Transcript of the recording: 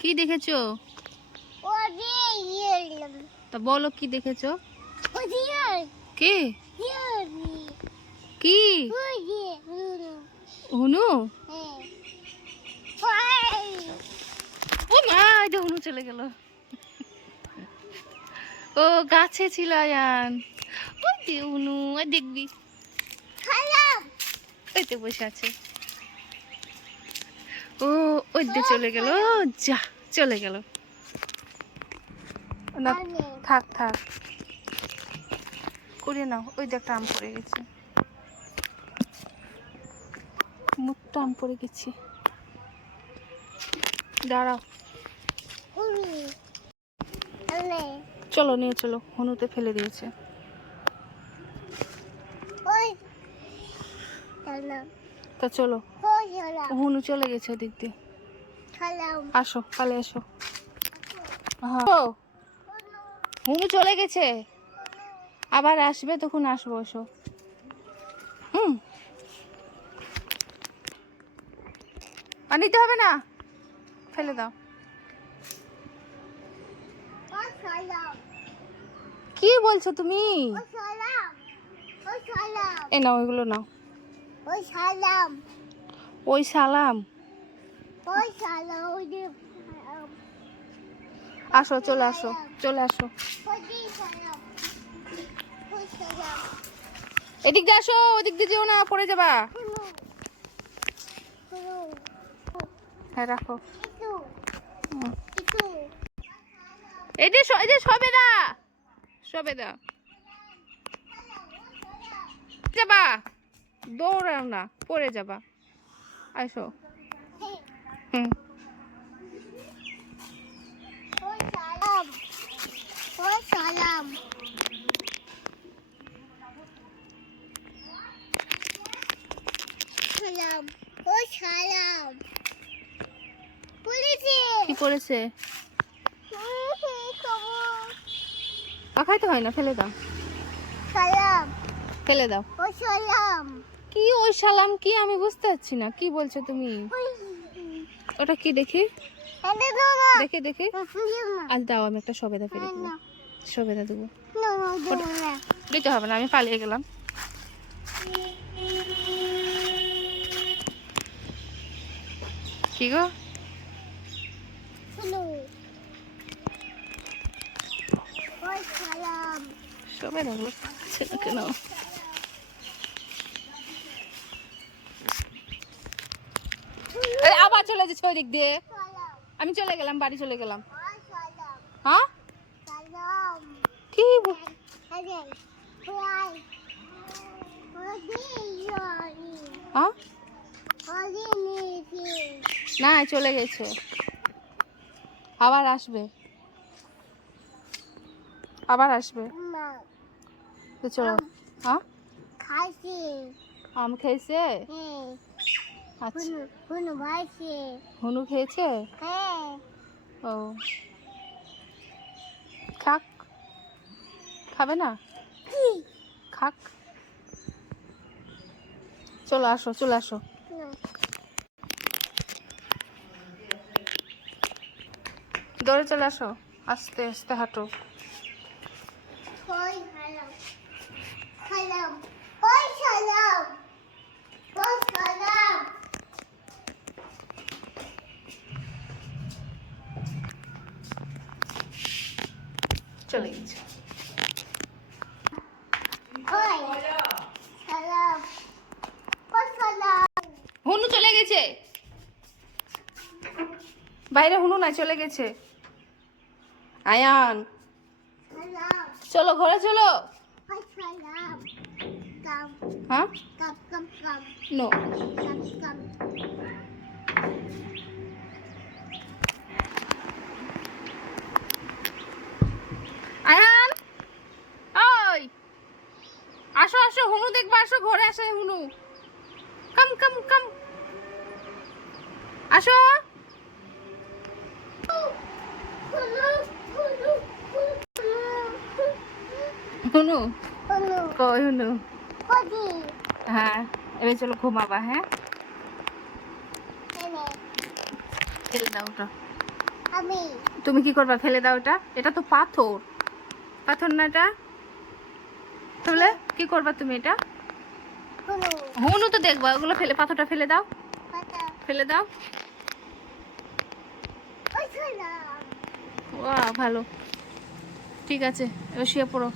কি দেখেছ? ইয়ে তা বলো কি দেখেছ? কে? ইয়ে কি? হুনু হ্যাঁ। ও মা এই যে হুনু চলে গেল। ও গাছে ছিল আয়ান। ওই যে হুনু দেখবি। ওই তো বসে আছে। ও, ওই দিয়ে চলে গেল। যা, চলে গেল। না, থাক থাক। করে নাও, ওই দেখ আম পড়ে গেছে। মুখটা আম পড়ে গেছি। দাঁড়াও। চলো, নিয়ে চলো, হনুতে ফেলে দিয়েছে। তা চলো হনু চলে গেছে ওদিক দিয়ে। আসো কালে আসো। হ্যাঁ। হুনু চলে গেছে। আবার আসবে তখন আসব এসো। হুম। আর নিতে হবে না? ফেলে দাও। কি বলছো তুমি? এ নাও এগুলো নাও। ওই সালাম। ওই আসো চলে আসো চলে আসো। এদিক দিয়ে আসো ওদিক দিয়ে যেও না পড়ে যাবা। হ্যাঁ রাখো। এই যে এই যে সবেদা সবেদা। যাবা দৌড়াও না পড়ে যাবা। আসো। হে হুম। ওই সালাম সালাম সালাম সালাম পুলিশে কি করেছে? পাখাইতে হয় না ফেলে দাও। সালাম। ফেলে দাও। সালাম। কি ওই সালাম কি? আমি বুঝতে পারছি না। কি বলছো তুমি? ওটা কি দেখি? দেখে দেখে। আজ দাও আমি একটা সবেদা ফেলে দেবো। না সবেদা দেবো দিতে হবে না আমি পালিয়ে গেলাম। কি গো? সালাম। সবেদা গুলো পাচ্ছে না কেন এই, আবার চলে যাচ্ছে ওই দিক দিয়ে। আমি চলে গেলাম বাড়ি চলে গেলাম। হ্যাঁ? কি হ্যাঁ? না চলে গেছে। আবার আসবে। আবার আসবে। তো চলো। হ্যাঁ? খাইছি। আম খেয়েছে? আচ্ছা। হুনু খেয়েছে? হ্যাঁ। ও। খাক। খাবে না? খাক। চলো আসো চলে আসো। দৌড়ে চলে আসো। আস্তে আস্তে হাঁটো ওই সালাম সালাম ওই সালাম ওই সালাম চলে গেছে হুনু চলে গেছে। বাইরে হুনু না চলে গেছে। আয়ান। চলো ঘরে চলো। হ্যাঁ? কাম কাম কাম নো কাম কাম আয়ান ওই আসো হুনু দেখবা আসো ঘরে আসে হুনু। কাম কাম কাম। আসো। হুনু। কই হুনু? হ্যাঁ এবার চলো ঘুমাবা হ্যাঁ? ফেলে দাও ওটা। তুমি কি করবা ফেলে দাও এটা এটা তো পাথর। পাথর না এটা? তাহলে কি করবা তুমি এটা? হুনু তো দেখবা ওগুলো ফেলে পাথরটা ফেলে দাও। ফেলে দাও। ওয়া ভালো। ঠিক আছে এবার শুয়ে পড়ো।